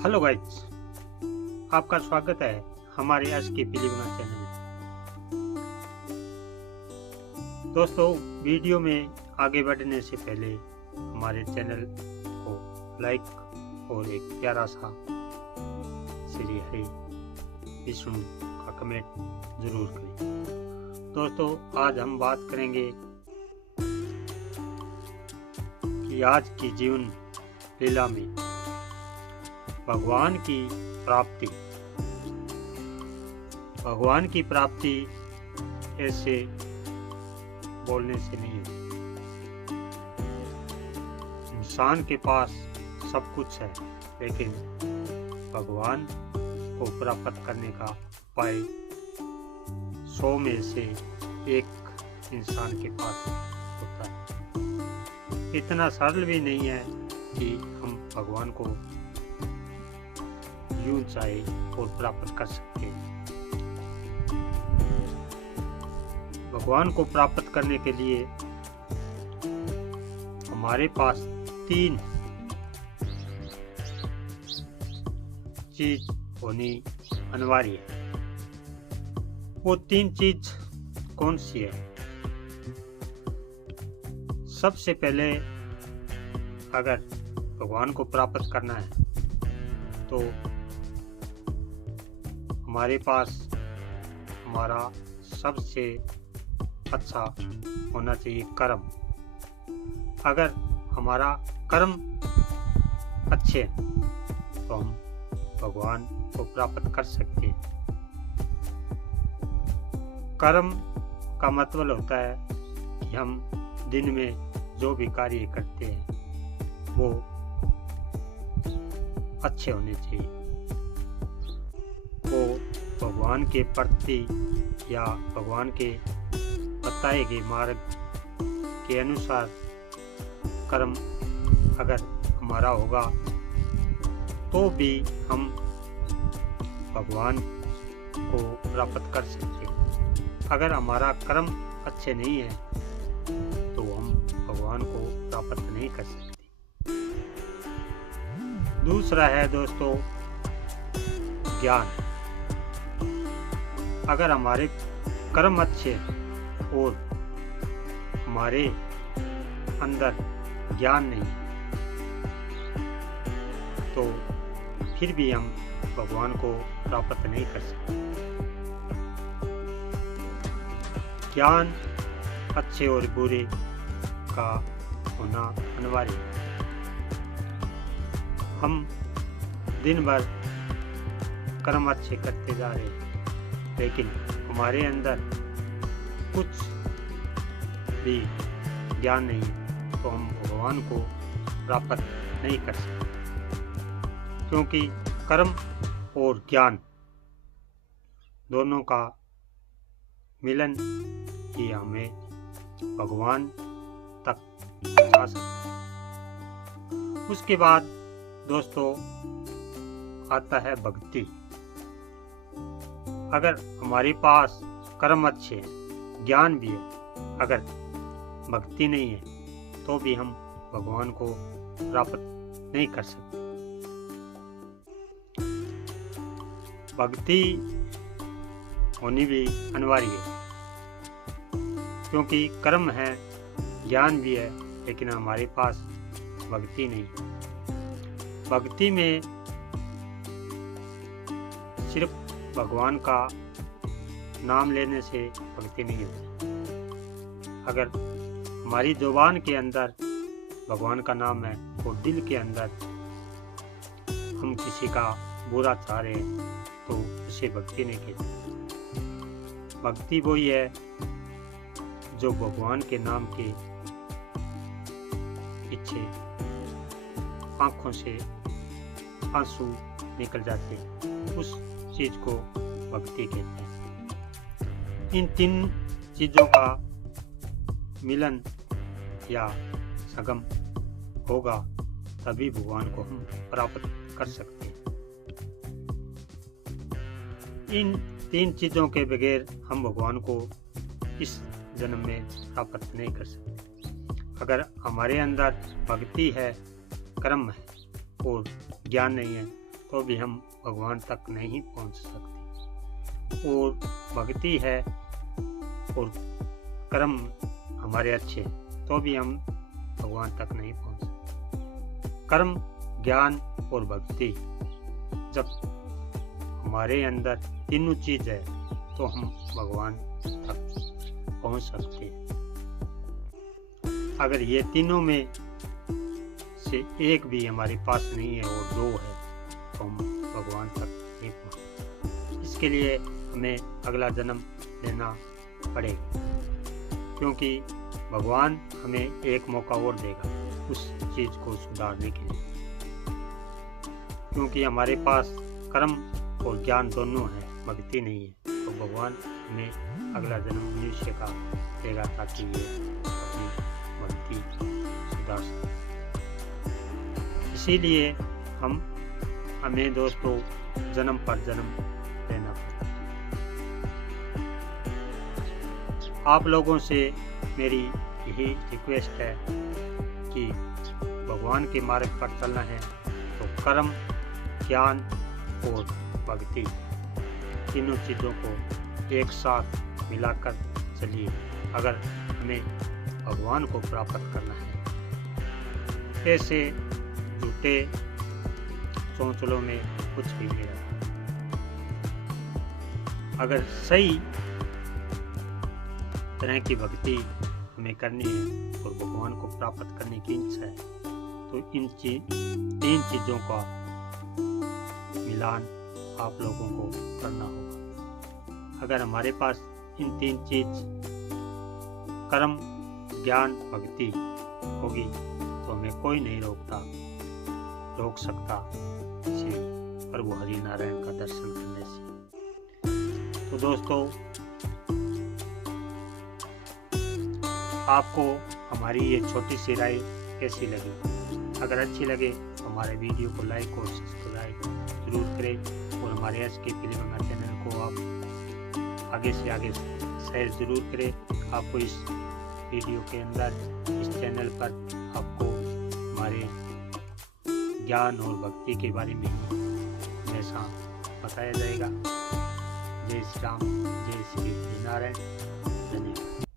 Hello guys, आपका स्वागत है हमारे आज के पिलीगुना चैनल में। दोस्तों, वीडियो में आगे बढ़ने से पहले हमारे चैनल को लाइक और एक प्यारा सा श्री हरि विष्णु का कमेंट जरूर करें। दोस्तों, आज हम बात करेंगे कि आज की जीवन लीला में भगवान की प्राप्ति। भगवान की प्राप्ति ऐसे बोलने से नहीं है। इंसान के पास सब कुछ है, लेकिन भगवान को प्राप्त करने का उपाय 100 में से एक इंसान के पास होता है। इतना सरल भी नहीं है कि हम भगवान को यूं चाहे और प्राप्त कर सकते हैं। भगवान को प्राप्त करने के लिए हमारे पास 3 चीज होनी अनिवार्य है। वो 3 चीज कौन सी है? सबसे पहले, अगर भगवान को प्राप्त करना है तो हमारे पास हमारा सबसे अच्छा होना चाहिए कर्म। अगर हमारा कर्म अच्छे हैं तो हम भगवान को प्राप्त कर सकते हैं। कर्म का मतलब होता है कि हम दिन में जो भी कार्य करते हैं वो अच्छे होने चाहिए। वो भगवान के प्रति या भगवान के बताए गए मार्ग के अनुसार कर्म अगर हमारा होगा तो भी हम भगवान को प्राप्त कर सकते हैं। अगर हमारा कर्म अच्छे नहीं है तो हम भगवान को प्राप्त नहीं कर सकते। दूसरा है दोस्तों, ज्ञान। अगर हमारे कर्म अच्छे और हमारे अंदर ज्ञान नहीं तो फिर भी हम भगवान को प्राप्त नहीं कर सकते। ज्ञान अच्छे और बुरे का होना अनिवार्य है। हम दिन भर कर्म अच्छे करते जा रहे हैं, लेकिन हमारे अंदर कुछ भी ज्ञान नहीं है तो हम भगवान को प्राप्त नहीं कर सकते। क्योंकि कर्म और ज्ञान दोनों का मिलन ही हमें भगवान तक पहुंचा सकता है। उसके बाद दोस्तों आता है भक्ति। अगर हमारे पास कर्म अच्छे हैं, ज्ञान भी है, अगर भक्ति नहीं है तो भी हम भगवान को प्राप्त नहीं कर सकते। भक्ति होनी भी अनिवार्य है, क्योंकि कर्म है, ज्ञान भी है, लेकिन हमारे पास भक्ति नहीं है। भक्ति में सिर्फ भगवान का नाम लेने से भक्ति नहीं होती। अगर हमारी जुबान के अंदर भगवान का नाम है और दिल के अंदर हम किसी का बुरा चाह रहे हैं तो उसे भक्ति नहीं कहते। भक्ति वही है जो भगवान के नाम के पीछे आंखों से आंसू निकल जाते हैं, उस चीज को भक्ति कहते हैं। इन 3 चीजों का मिलन या संगम होगा तभी भगवान को हम प्राप्त कर सकते हैं। इन 3 चीजों के बगैर हम भगवान को इस जन्म में प्राप्त नहीं कर सकते। अगर हमारे अंदर भक्ति है, कर्म है और ज्ञान नहीं है तो भी हम भगवान तक नहीं पहुंच सकते। और भक्ति है और कर्म हमारे अच्छे तो भी हम भगवान तक नहीं पहुंच सकते। कर्म, ज्ञान और भक्ति जब हमारे अंदर तीनों चीज है तो हम भगवान तक पहुंच सकते हैं। अगर ये तीनों में से एक भी हमारे पास नहीं है और दो है तो हम भगवान तक नहीं पहुंच। इसके लिए हमें अगला जन्म लेना पड़ेगा, क्योंकि भगवान हमें एक मौका और देगा उस चीज को सुधारने के लिए। क्योंकि हमारे पास कर्म और ज्ञान दोनों है, भक्ति नहीं है, तो भगवान हमें अगला जन्म मनुष्य का देगा ताकि ये अपनी भक्ति सुधार सके। इसीलिए हमें दोस्तों जन्म पर जन्म लेना पड़ता है। आप लोगों से मेरी यही रिक्वेस्ट है कि भगवान के मार्ग पर चलना है तो कर्म, ज्ञान और भक्ति तीनों चीज़ों को एक साथ मिलाकर चलिए अगर हमें भगवान को प्राप्त करना है। ऐसे झूठे चौंचलों में कुछ भी नहीं रहता। अगर सही तरह की भक्ति हमें करनी है और भगवान को प्राप्त करने की इच्छा है तो इन तीन चीज़ों का मिलान आप लोगों को करना होगा। अगर हमारे पास इन तीन चीज कर्म, ज्ञान, भक्ति होगी तो हमें कोई नहीं रोक सकता श्री प्रभु हरि नारायण का दर्शन करने से। तो दोस्तों, आपको हमारी ये छोटी सी राय कैसी लगी? अगर अच्छी लगे तो हमारे वीडियो को लाइक और सब्सक्राइब जरूर करें और हमारे एसके फिल्म चैनल को आप आगे से आगे शेयर जरूर करें। आपको इस वीडियो के अंदर इस चैनल पर आपको हमारे ज्ञान और भक्ति के बारे में हमेशा बताया जाएगा। जय श्री राम, जय श्री नारायण। धन्यवाद।